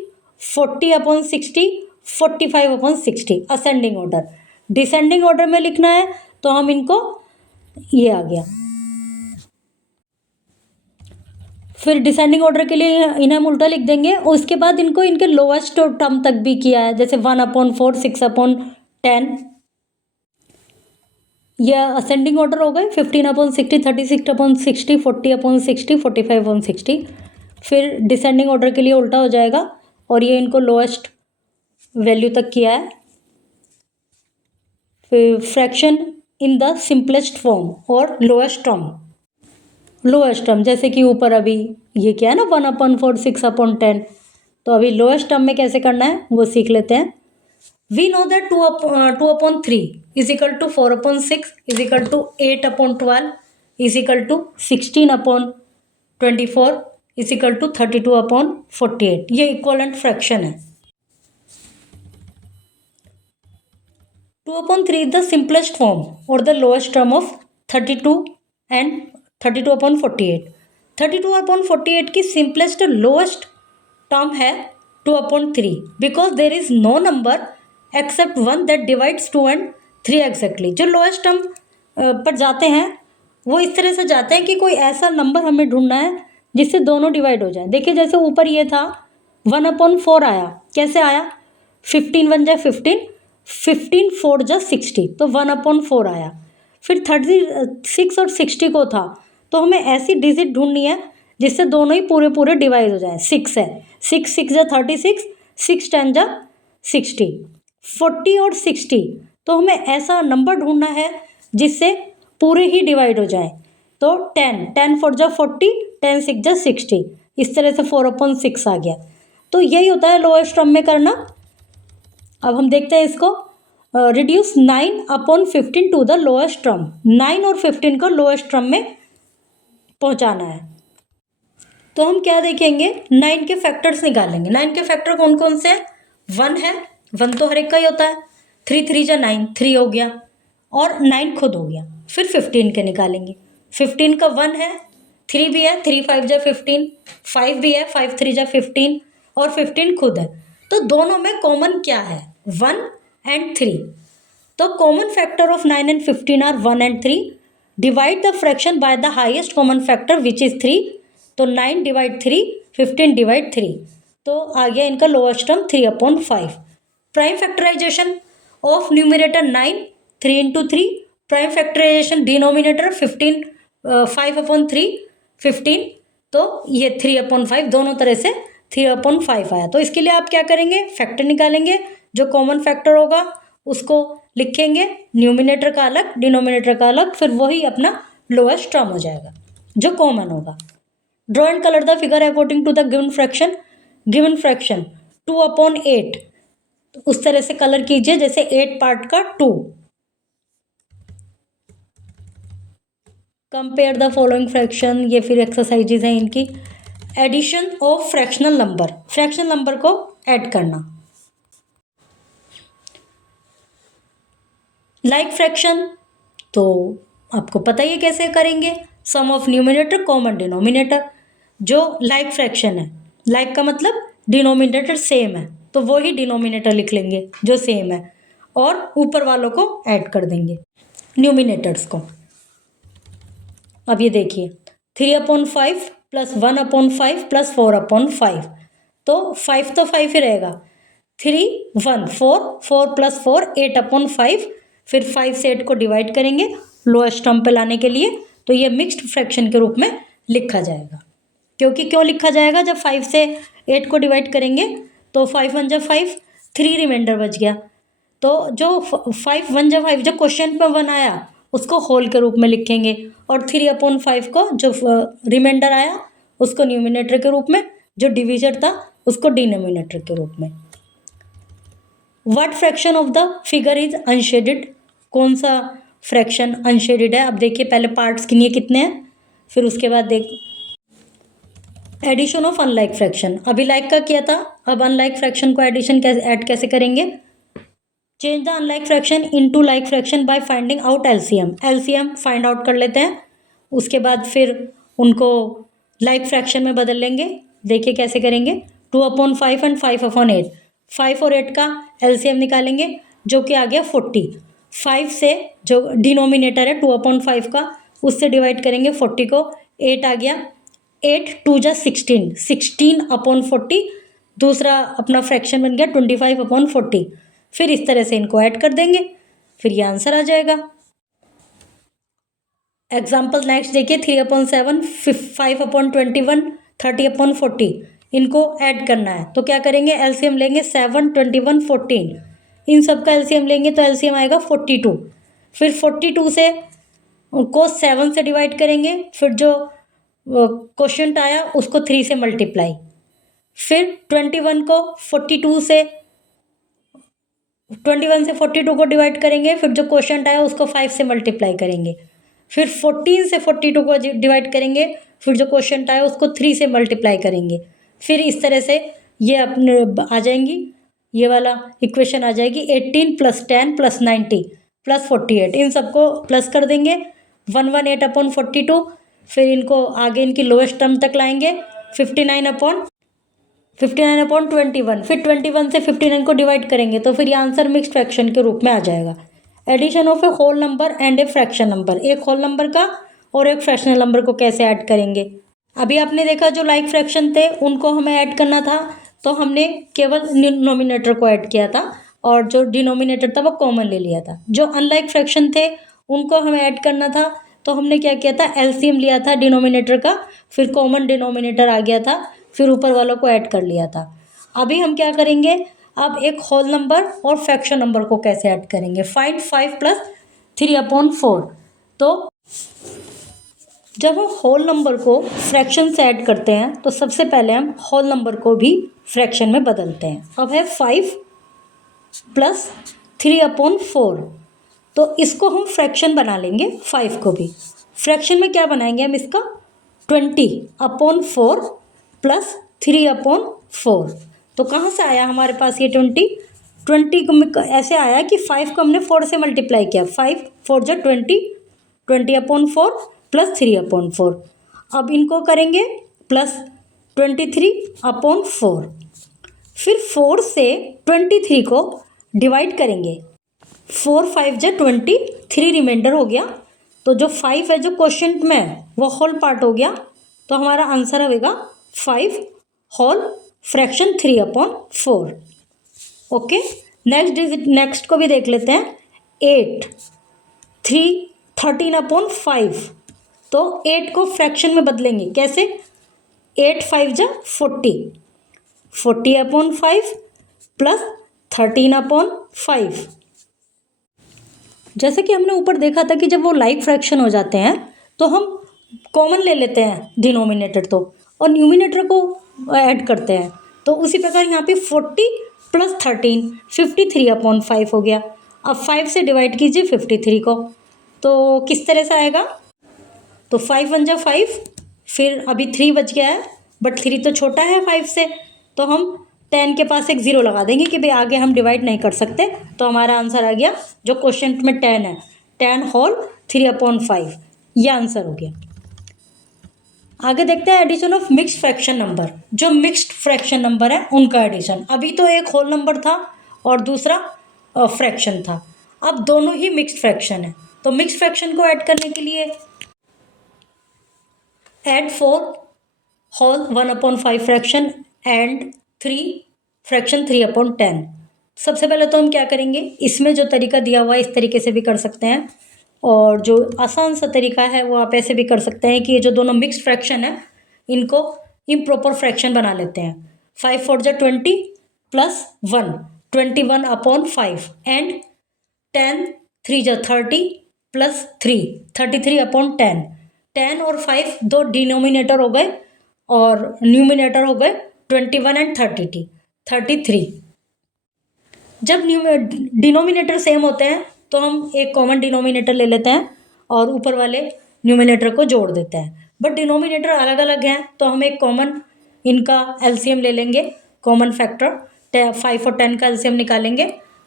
40/60, 45/60 असेंडिंग ऑर्डर। डिसेंडिंग ऑर्डर में लिखना है तो हम इनको, ये आ गया। फिर डिसेंडिंग ऑर्डर के लिए इन्हें हम उल्टा लिख देंगे। उसके बाद इनको इनके लोएस्ट टर्म तक भी किया है, जैसे 1/4, 6/10। यह असेंडिंग ऑर्डर हो गए 15/60, 36/60, 40/60, 45/60। फिर डिसेंडिंग ऑर्डर के लिए उल्टा हो जाएगा और ये इनको लोएस्ट वैल्यू तक किया है। फिर fraction in the simplest form और लोएस्ट टर्म। लोएस्ट टर्म, जैसे कि ऊपर अभी ये क्या है ना 1/4 6/10, तो अभी लोएस्ट टर्म में कैसे करना है वो सीख लेते हैं। We know that 2/3 is equal to 4/6 is equal to 8/12 is equal to 16/24 is equal to 32/48। ये इक्वलेंट फ्रैक्शन है। 2/3 is the simplest form or the lowest term of 32 and 32/48। 32/48 की simplest lowest term है 2/3 because there is no number except one that divides 2 and 3 exactly। जो lowest term पर जाते हैं वो इस तरह से जाते हैं कि कोई ऐसा नंबर हमें ढूंढना है जिससे दोनों डिवाइड हो जाए। देखिए जैसे ऊपर ये था 1/4 आया, कैसे आया 15 1 जा 15, 15 4 जा 60, तो 1/4 आया। फिर 36 और 60 को था, तो हमें ऐसी डिजिट ढूंढनी है जिससे दोनों ही पूरे पूरे डिवाइड हो जाए। 6 है, 6 6 जा 36, 6 10 जा 60, 40 और 60, तो हमें ऐसा नंबर ढूंढना है जिससे पूरे ही डिवाइड हो जाए। तो 10 10 4 जा 40, 10 6 जा 60, इस तरह से 4/6 आ गया। तो यही होता है लोएस्ट टर्म में करना। अब हम देखते हैं इसको। Reduce 9/15 to the lowest term. 9 और 15 को लोएस्ट टर्म में पहुंचाना है। तो हम क्या देखेंगे, 9 के फैक्टर्स निकालेंगे। 9 के फैक्टर कौन कौन से हैं? 1 है, 1 तो हर एक का ही होता है। 3 3 जा 9, 3 हो गया, और 9 खुद हो गया। फिर 15 के निकालेंगे। 15 का 1 है, 3 भी है, 3 5 जा 15, 5 भी है, 5 3 जा 15, और 15 खुद है। तो दोनों में कॉमन क्या है? 1 and 3। तो common factor of 9 and 15 are 1 and 3। Divide the fraction by the highest common factor which is 3। तो 9 डिवाइड 3, 15 डिवाइड 3, तो आ गया इनका lowest term 3/5। Prime factorisation of numerator 9, 3 into 3। Prime factorisation denominator 15, 5/3, 15, तो ये 3/5, दोनों तरह से 3/5 आया। तो इसके लिए आप क्या करेंगे, फैक्टर निकालेंगे। जो कॉमन फैक्टर होगा उसको लिखेंगे, न्यूमिनेटर का अलग, डिनोमिनेटर का अलग, फिर वही अपना लोएस्ट टर्म हो जाएगा जो कॉमन होगा। Draw and colour the figure according to the given fraction. Given fraction 2/8, उस तरह से कलर कीजिए जैसे 8 पार्ट का 2। कंपेयर द फॉलोइंग फ्रैक्शन, ये फिर एक्सरसाइजेज हैं इनकी। Addition of fractional number, fractional number को ऐड करना। लाइक फ्रैक्शन तो आपको पता ही है कैसे करेंगे। Sum of numerator common denominator. जो लाइक फ्रैक्शन है, लाइक का मतलब डिनोमिनेटर सेम है, तो वो ही डिनोमिनेटर लिख लेंगे जो सेम है, और ऊपर वालों को ऐड कर देंगे न्यूमिनेटर्स को। अब ये देखिए 3/5 प्लस 1/5 प्लस 4/5, तो 5 तो 5 ही रहेगा। 3 1 4, 4 प्लस 4 8/5, फिर 5 से 8 को डिवाइड करेंगे लोएस्ट टर्म पे लाने के लिए, तो ये मिक्स्ड फ्रैक्शन के रूप में लिखा जाएगा। क्योंकि क्यों लिखा जाएगा, जब 5 से 8 को डिवाइड करेंगे तो 5 1 जा 5, 3 रिमाइंडर बच गया। तो जो 5 1 जा 5 जो क्वेश्चन पे 1 आया उसको होल के रूप में लिखेंगे, और 3/5 को जो रिमाइंडर आया उसको न्यूमिनेटर के रूप में, जो डिविजर था उसको डिनोमिनेटर के रूप में। What fraction of the figure is unshielded, कौन सा फ्रैक्शन अनशेडेड है? अब देखिए पहले पार्ट्स गिनिए कितने हैं, फिर उसके बाद देख। एडिशन ऑफ अनलाइक फ्रैक्शन, अभी लाइक का किया था, अब अनलाइक फ्रैक्शन को एडिशन ऐड कैसे करेंगे? Change the unlike fraction into like fraction by finding out LCM. LCM find out कर लेते हैं, उसके बाद फिर उनको लाइक फ्रैक्शन में बदल लेंगे। देखिए कैसे करेंगे। 2/5 एंड 5/8, 5 और 8 का एलसीएम निकालेंगे जो कि आ गया 40। 5 से जो डिनोमिनेटर है 2/5 का, उससे डिवाइड करेंगे 40 को, 8 आ गया। 8 2 जा 16, 16/40, दूसरा अपना फ्रैक्शन बन गया 25/40। फिर इस तरह से इनको ऐड कर देंगे, फिर ये आंसर आ जाएगा। एग्जाम्पल नेक्स्ट देखिए 3/7, 5/21, 30/40, इनको ऐड करना है। तो क्या करेंगे, एलसीएम लेंगे 7 21 14, इन सब का एलसीएम लेंगे तो एलसीएम आएगा 42। फिर 42 से को 7 से डिवाइड करेंगे, फिर जो क्वोशंट आया उसको 3 से मल्टीप्लाई, फिर 21 को 42 से 21 से 42 को डिवाइड करेंगे, फिर जो क्वोशंट आया उसको 5 से मल्टीप्लाई करेंगे, फिर 14 से 42 को डिवाइड करेंगे, फिर जो क्वोशंट आया उसको 3 से मल्टीप्लाई करेंगे, फिर इस तरह से ये अपने आ जाएंगी, ये वाला इक्वेशन आ जाएगी 18 + 10 + 90 + 48, इन सबको प्लस कर देंगे 118/42, फिर इनको आगे इनकी लोएस्ट टर्म तक लाएंगे 59/21, फिर 21 से 59 को डिवाइड करेंगे तो फिर ये आंसर मिक्स्ड फ्रैक्शन के रूप में आ जाएगा। Addition of a whole number and a fraction number, एक होल नंबर का और एक फ्रैक्शनल नंबर को कैसे ऐड करेंगे। अभी आपने देखा जो लाइक फ्रैक्शन थे उनको हमें ऐड करना था तो हमने केवल नोमिनेटर को ऐड किया था और जो डिनोमिनेटर था वो कॉमन ले लिया था। जो अनलाइक फ्रैक्शन थे उनको हमें ऐड करना था तो हमने क्या किया था, एलसीएम लिया था डिनोमिनेटर का, फिर कॉमन डिनोमिनेटर आ गया था, फिर ऊपर वालों को ऐड कर लिया था। अभी हम क्या करेंगे, अब एक होल नंबर और फ्रैक्शन नंबर को कैसे ऐड करेंगे। फाइंड 5 + 3/4। तो जब हम होल नंबर को फ्रैक्शन से ऐड करते हैं तो सबसे पहले हम होल नंबर को भी फ्रैक्शन में बदलते हैं। अब है 5 + 3/4, तो इसको हम फ्रैक्शन बना लेंगे। 5 को भी फ्रैक्शन में क्या बनाएंगे हम इसका, 20/4 + 3/4। तो कहाँ से आया हमारे पास ये 20 को ऐसे आया कि 5 को हमने 4 से मल्टीप्लाई किया, 5 4 = 20, 20/4 + 3/4। अब इनको करेंगे प्लस 23/4, फिर 4 से 23 को डिवाइड करेंगे, 4 5 = 20, 3 रिमाइंडर हो गया, तो जो 5 है जो क्वोशंट में है वो होल पार्ट हो गया, तो हमारा आंसर होगा 5 होल फ्रैक्शन 3/4। ओके, नेक्स्ट को भी देख लेते हैं। 8 13/5, तो 8 को फ्रैक्शन में बदलेंगे कैसे, 8 5 = 40, 40/5 + 13/5। जैसे कि हमने ऊपर देखा था कि जब वो लाइक फ्रैक्शन हो जाते हैं तो हम कॉमन ले लेते हैं डिनोमिनेटर तो, और न्यूमिनेटर को ऐड करते हैं, तो उसी प्रकार यहाँ पे 40 + 13 53/5 हो गया। अब 5 से डिवाइड कीजिए 53 को, तो किस तरह से आएगा, तो 5 1 = 5, फिर अभी 3 बच गया है बट 3 तो छोटा है 5 से, तो हम 10 के पास एक 0 लगा देंगे कि भाई आगे हम डिवाइड नहीं कर सकते, तो हमारा आंसर आ गया जो क्वेश्चन में 10 है, 10 होल 3/5, ये आंसर हो गया। आगे देखते हैं addition of mixed fraction number, जो मिक्स्ड फ्रैक्शन नंबर है उनका एडिशन। अभी तो एक होल नंबर था और दूसरा फ्रैक्शन था, अब दोनों ही मिक्स्ड फ्रैक्शन है, तो मिक्स्ड फ्रैक्शन को ऐड करने के लिए add 4 whole 1/5 fraction and 3 fraction 3/10। सबसे पहले तो हम क्या करेंगे, इसमें जो तरीका दिया हुआ है इस तरीके से भी कर सकते हैं, और जो आसान सा तरीका है वो आप ऐसे भी कर सकते हैं कि ये जो दोनों मिक्स्ड फ्रैक्शन है इनको इम्प्रॉपर फ्रैक्शन बना लेते हैं। 5 4 = 20 + 1 21/5 एंड 10 3 = 30 + 3 33/10। 10 और 5 दो डिनोमिनेटर हो गए और न्यूमिनेटर हो गए 21 एंड 33। जब डिनोमिनेटर सेम होते हैं तो हम एक कॉमन डिनोमिनेटर ले लेते हैं और ऊपर वाले न्यूमिनेटर को जोड़ देते हैं, बट डिनोमिनेटर अलग अलग हैं तो हम एक कॉमन इनका एलसीएम ले लेंगे, कॉमन फैक्टर 5 और 10 का एलसीएम निकालेंगे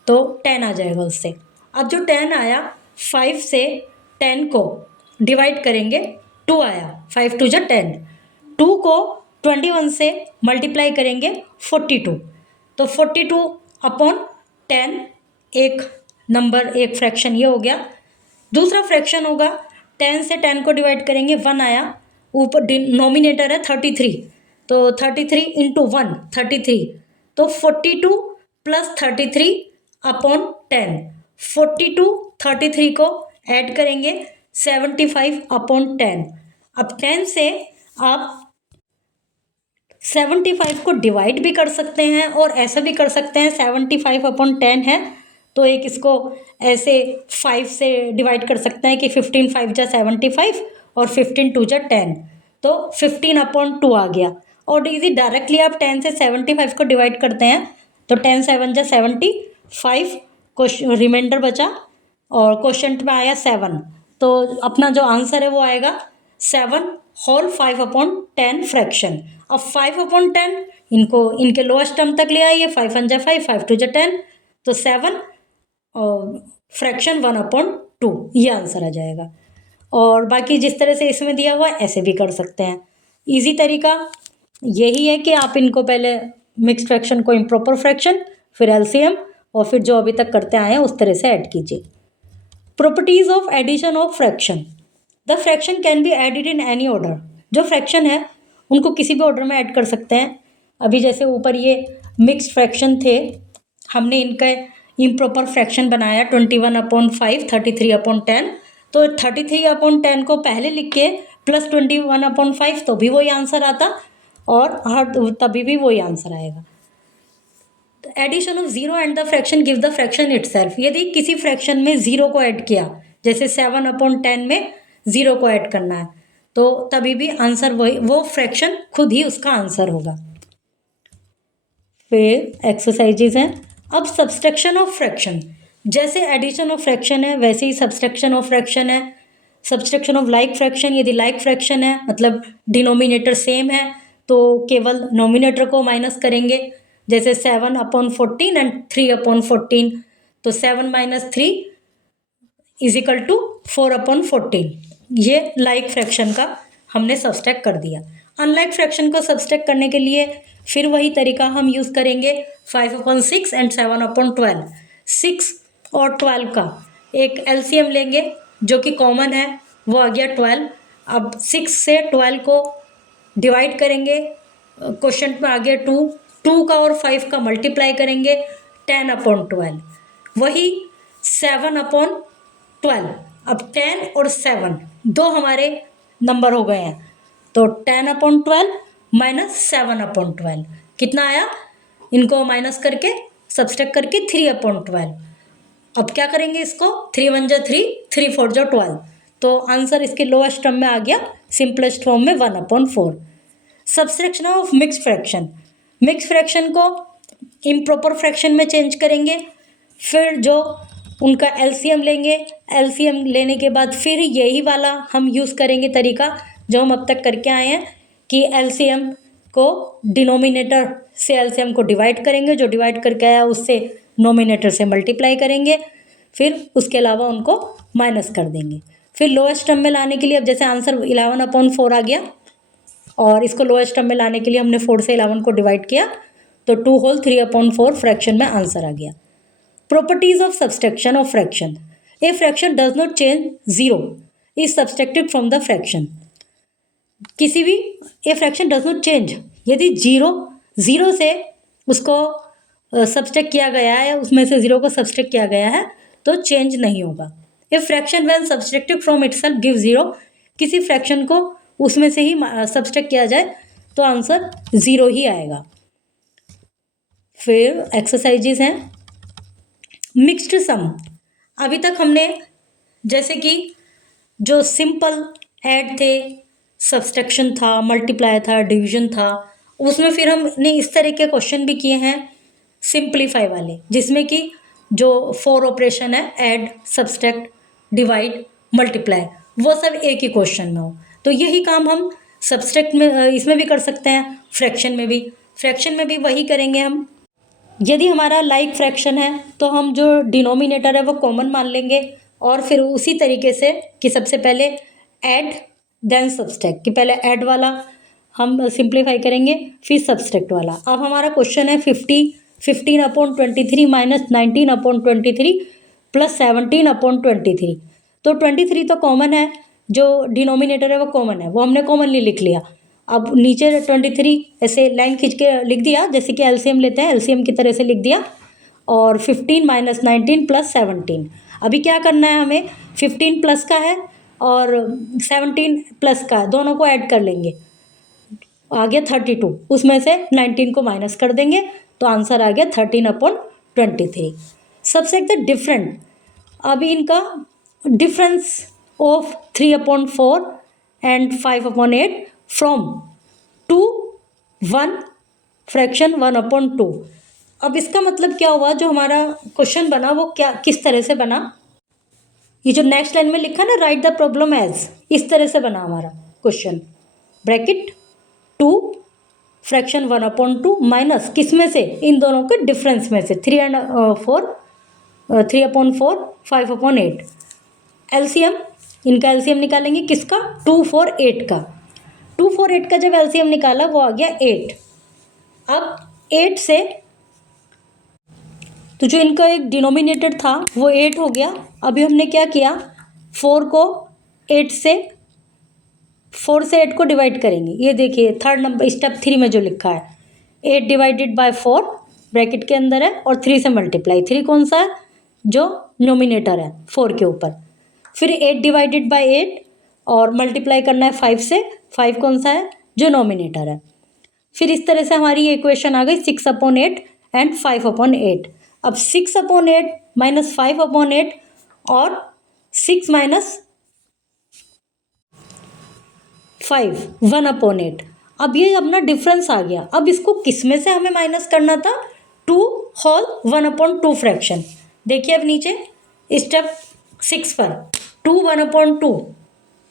तो 10 आ जाएगा उससे। अब जो 10 आया, 5 से 10 को डिवाइड करेंगे, 2 आया, 5 2 = 10, 2 को 21 से मल्टीप्लाई करेंगे 42, तो 42/10 एक नंबर, एक फ्रैक्शन ये हो गया। दूसरा फ्रैक्शन होगा 10 से 10 को डिवाइड करेंगे, 1 आया, ऊपर डिनोमिनेटर है 33, तो 33 × 1 33, तो 42 + 33/10, 42 33 को ऐड करेंगे 75/10। अब 10 से आप 75 को डिवाइड भी कर सकते हैं और ऐसा भी कर सकते हैं 75/10 है तो एक इसको ऐसे 5 से डिवाइड कर सकते हैं कि 15 5 = 75 और 15 2 = 10, तो 15/2 आ गया। और इजी डायरेक्टली आप 10 से 75 को डिवाइड करते हैं तो 10 7 जा 75, क्वेश्चन रिमाइंडर बचा और क्वेश्चन में आया 7, तो अपना जो आंसर है वो आएगा 7/5/10 फ्रैक्शन। अब 5/10 इनको इनके लोएस्ट टर्म तक ले आइए, 5 1 जा 5, 5 2 जा 10, तो 7 फ्रैक्शन 1/2, ये आंसर आ जाएगा। और बाकी जिस तरह से इसमें दिया हुआ है ऐसे भी कर सकते हैं। इजी तरीका यही है कि आप इनको पहले मिक्स्ड फ्रैक्शन को इम्प्रॉपर फ्रैक्शन, फिर एलसीएम, और फिर जो अभी तक करते आए हैं उस तरह से ऐड कीजिए। Properties of addition of fraction. The fraction can be added in any order. जो फ्रैक्शन है उनको किसी भी ऑर्डर में ऐड कर सकते हैं। अभी जैसे ऊपर ये मिक्स्ड फ्रैक्शन थे, हमने इनका इम्प्रॉपर फ्रैक्शन बनाया 21/5 33/10, तो 33/10 को पहले लिख के प्लस 21/5 तो भी वही आंसर आता, और हर तभी भी वही आंसर आएगा। Addition of zero and the fraction give the fraction itself. यदि किसी फ्रैक्शन में जीरो को ऐड किया, जैसे 7/10 में जीरो को ऐड करना है, तो तभी भी आंसर वही, वो फ्रैक्शन खुद ही उसका आंसर होगा। फिर एक्सरसाइजेज हैं। अब सब्सट्रैक्शन ऑफ फ्रैक्शन, जैसे एडिशन ऑफ फ्रैक्शन है वैसे ही सब्सट्रैक्शन ऑफ फ्रैक्शन है। सब्सट्रैक्शन ऑफ लाइक फ्रैक्शन, यदि लाइक फ्रैक्शन है मतलब डिनोमिनेटर सेम है तो केवल नोमिनेटर को माइनस करेंगे, जैसे 7/14 एंड 3/14, तो 7 - 3 = 4/14, ये लाइक फ्रैक्शन का हमने सब्सट्रैक्ट कर दिया। अनलाइक फ्रैक्शन को सब्सट्रैक्ट करने के लिए फिर वही तरीका हम यूज़ करेंगे, 5/6 एंड 7/12। 6 और 12 का एक एलसीएम लेंगे जो कि कॉमन है, वो आ गया 12। अब 6 से 12 को डिवाइड करेंगे, क्वेश्चन में आ गया 2 का और 5 का मल्टीप्लाई करेंगे 10/12, वही 7/12। अब 10 और 7 दो हमारे नंबर हो गए हैं, तो 10/12 माइनस 7/12 कितना आया, इनको माइनस करके सब्सट्रैक्ट करके 3/12। अब क्या करेंगे इसको, 3 1 जा 3, 3 4 जा 12, तो आंसर इसके लोएस्ट टर्म में आ गया, सिंपलेस्ट फॉर्म में 1/4। Subtraction of mixed fraction, mix fraction को इम्प्रॉपर फ्रैक्शन में चेंज करेंगे, फिर जो उनका एलसीएम लेंगे, एलसीएम लेने के बाद फिर यही वाला हम यूज़ करेंगे तरीका जो हम अब तक करके आए हैं, कि एलसीएम को डिनोमिनेटर से एलसीएम को डिवाइड करेंगे, जो डिवाइड करके आया उससे नोमिनेटर से मल्टीप्लाई करेंगे, फिर उसके अलावा उनको माइनस कर देंगे। फिर लोएस्ट टर्म में लाने के लिए, अब जैसे आंसर 11/4 आ गया और इसको लोएस्ट टर्म में लाने के लिए हमने 4 से 11 को डिवाइड किया, तो 2 होल 3/4 फ्रैक्शन में आंसर आ गया। Properties of subtraction of fraction, a fraction does not change, zero is subtracted from the fraction. किसी भी a fraction does not change, यदि जीरो से उसको सब्सट्रैक्ट किया गया है, उसमें से जीरो को सब्सट्रैक्ट किया गया है, तो चेंज नहीं होगा। A fraction when subtracted from itself give zero, किसी फ्रैक्शन को उसमें से ही सब्सट्रैक्ट किया जाए तो आंसर जीरो ही आएगा। फिर एक्सरसाइजेज हैं। मिक्स्ड सम, अभी तक हमने जैसे कि जो सिंपल ऐड थे, सब्सट्रैक्शन था, मल्टीप्लाई था, डिवीजन था, उसमें फिर हमने इस तरह के क्वेश्चन भी किए हैं सिंप्लीफाई वाले, जिसमें कि जो 4 ऑपरेशन है, ऐड, सब्सट्रैक्ट, डिवाइड, मल्टीप्लाई, वो सब एक ही क्वेश्चन में हो। तो यही काम हम सब्सट्रैक्ट में इसमें भी कर सकते हैं, फ्रैक्शन में भी वही करेंगे हम। यदि हमारा लाइक फ्रैक्शन है तो हम जो डिनोमिनेटर है वो कॉमन मान लेंगे, और फिर उसी तरीके से कि सबसे पहले ऐड देन सब्सट्रैक्ट, कि पहले ऐड वाला हम सिंप्लीफाई करेंगे फिर सब्सट्रैक्ट वाला। अब हमारा क्वेश्चन है 15/23 माइनस 19/23 प्लस 17/23, तो 23 तो कॉमन है, जो डिनोमिनेटर है वो कॉमन है, वो हमने कॉमनली लिख लिया। अब नीचे 23 ऐसे लाइन खींच के लिख दिया, जैसे कि एलसीएम लेते हैं, एलसीएम की तरह से लिख दिया, और 15 माइनस 19 प्लस 17। अभी क्या करना है हमें, 15 प्लस का है और 17 प्लस का है, दोनों को ऐड कर लेंगे, आ गया 32, उसमें से 19 को माइनस कर देंगे, तो आंसर आ गया 13/23। सब्सट्रैक्ट द डिफरेंट, अभी इनका difference of 3/4 and 5/8 from 2 1 fraction 1/2। अब इसका मतलब क्या हुआ, जो हमारा क्वेश्चन बना वो क्या किस तरह से बना, ये जो नेक्स्ट लाइन में लिखा ना राइट द प्रॉब्लम एज, इस तरह से बना हमारा क्वेश्चन। ब्रैकेट 2 फ्रैक्शन 1/2 माइनस किस में से, इन दोनों के डिफरेंस में से 3/4 5/8। एलसीएम, इनका एलसीएम निकालेंगे किसका, 2 4 8 का। 2 4 8 का जब एलसीएम निकाला वो आ गया 8। अब 8 से तो जो इनका एक डिनोमिनेटर था वो 8 हो गया। अभी हमने क्या किया, 4 को 8 से 8 को डिवाइड करेंगे। ये देखिए थर्ड नंबर स्टेप 3 में जो लिखा है 8 डिवाइडेड बाय 4 ब्रैकेट के अंदर है और 3 से मल्टीप्लाई। 3 कौन सा है, जो नोमिनेटर है 4 के ऊपर। फिर 8 डिवाइडेड बाय 8 और मल्टीप्लाई करना है 5 से, 5 कौन सा है, जो नोमिनेटर है। फिर इस तरह से हमारी ये इक्वेशन आ गई 6/8 एंड 5/8। अब 6/8 माइनस 5/8 और 6 माइनस 5 1/8। अब ये अपना डिफरेंस आ गया। अब इसको किस में से हमें माइनस करना था, 2 होल 1/2 फ्रैक्शन। देखिए अब नीचे स्टेप 6 पर 2 1/2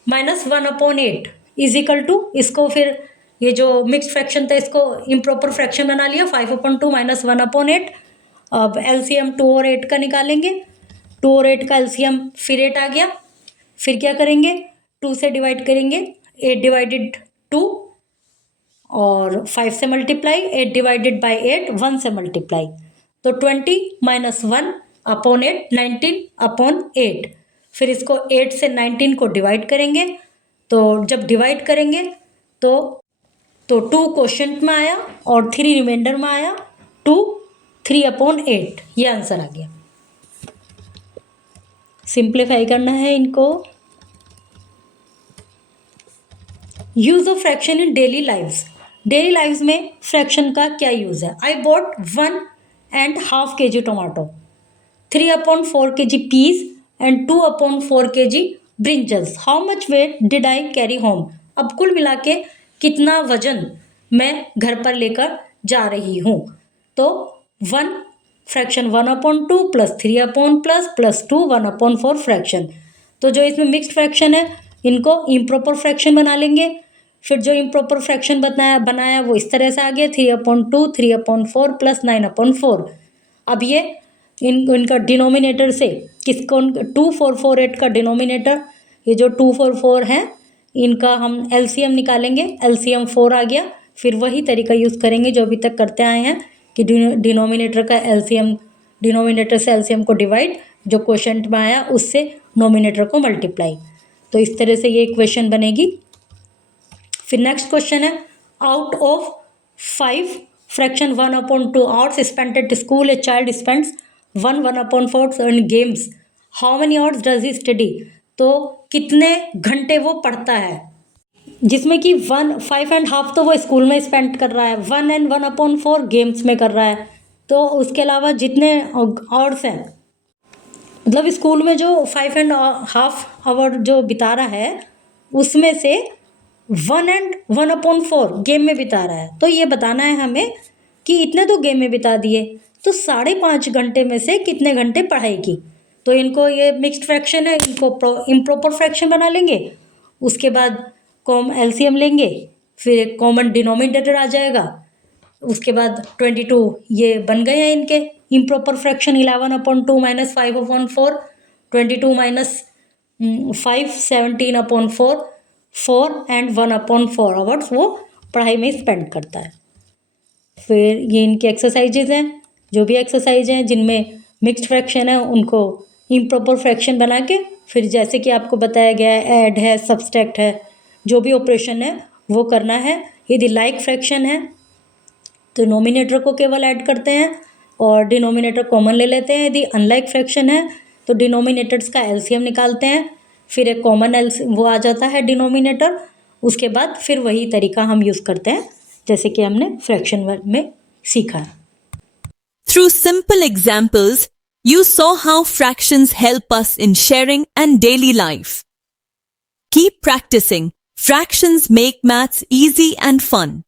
माइनस 1/8 इज इक्वल टू, इसको फिर ये जो मिक्स फ्रैक्शन था इसको इम्प्रॉपर फ्रैक्शन बना लिया 5/2 माइनस 1/8। अब एलसीएम 2 और 8 का निकालेंगे। 2 और 8 का एलसीएम फिर 8 आ गया। फिर क्या करेंगे, 2 से डिवाइड करेंगे, 8 डिवाइडेड 2 और 5 से मल्टीप्लाई, 8 डिवाइडेड बाई 8 1 से मल्टीप्लाई, तो 20 माइनस 1/8 19/8। फिर इसको 8 से 19 को डिवाइड करेंगे, तो जब डिवाइड करेंगे तो 2 क्वोशंट में आया और 3 रिमाइंडर में आया, 2 3/8। ये आंसर आ गया। सिंप्लीफाई करना है इनको। Use of fraction in daily lives. Daily lives में फ्रैक्शन का क्या यूज है। I bought 1.5 kg tomato, 3/4 kg peas and 2/4 kg brinjals. How much weight did I carry home? अब कुल मिला के कितना वजन मैं घर पर लेकर जा रही हूँ। तो 1 फ्रैक्शन 1/2 प्लस 3/+ प्लस 2 1/4 फ्रैक्शन। तो जो इसमें मिक्स्ड फ्रैक्शन है इनको इम्प्रॉपर फ्रैक्शन बना लेंगे। फिर जो इम्प्रॉपर फ्रैक्शन बनाया वो इस तरह से आ गया 3/2 3/4 प्लस 9/4। अब ये इनका डिनोमिनेटर से किसको, 2448 का डिनोमिनेटर, ये जो 244 है इनका हम एलसीएम निकालेंगे। एलसीएम 4 आ गया। फिर वही तरीका यूज़ करेंगे जो अभी तक करते आए हैं कि डिनोमिनेटर का एलसीएम, डिनोमिनेटर से एलसीएम को डिवाइड, जो क्वोशंट में आया उससे नोमिनेटर को मल्टीप्लाई। तो इस तरह से ये इक्वेशन बनेगी। फिर नेक्स्ट क्वेश्चन है, out of 5 fraction 1/2 hours spent at school a child spends 1/4 on games. How many hours does he study? तो कितने घंटे वो पढ़ता है, जिसमें कि 5.5 तो वो स्कूल में स्पेंड कर रहा है, 1 and 1/4 गेम्स में कर रहा है। तो उसके अलावा जितने आवर्स हैं, मतलब स्कूल में जो 5.5 आवर जो बिता रहा है उसमें से 1 and 1/4 गेम में बिता रहा है। तो ये बताना है हमें कि इतने तो गेम में बिता दिए, तो 5.5 घंटे में से कितने घंटे पढ़ाई की। तो इनको ये मिक्स्ड फ्रैक्शन है, इनको इम्प्रॉपर फ्रैक्शन बना लेंगे। उसके बाद एलसीएम लेंगे, फिर एक कॉमन डिनोमिनेटर आ जाएगा। उसके बाद 22 ये बन गए हैं इनके improper fraction. 11/2 minus 5/4, 22 minus 5 17/4, 4 and 1/4 hours वो पढ़ाई में स्पेंड करता है। फिर ये इनकी एक्सरसाइजेज हैं, जो भी एक्सरसाइज हैं जिनमें मिक्स्ड फ्रैक्शन है उनको इम्प्रॉपर फ्रैक्शन बना के, फिर जैसे कि आपको बताया गया है ऐड है, सब्सट्रैक्ट है, जो भी ऑपरेशन है वो करना है। यदि लाइक फ्रैक्शन है तो नोमिनेटर को केवल ऐड करते हैं और डिनोमिनेटर कॉमन ले लेते हैं। यदि अनलाइक फ्रैक्शन है तो डिनोमिनेटर्स का एलसीएम निकालते हैं, फिर एक कॉमन वो आ जाता है डिनोमिनेटर। उसके बाद फिर वही तरीका हम यूज़ करते हैं जैसे कि हमने फ्रैक्शन में सीखा है। Through simple examples, you saw how fractions help us in sharing and daily life. Keep practicing Fractions make maths easy and fun.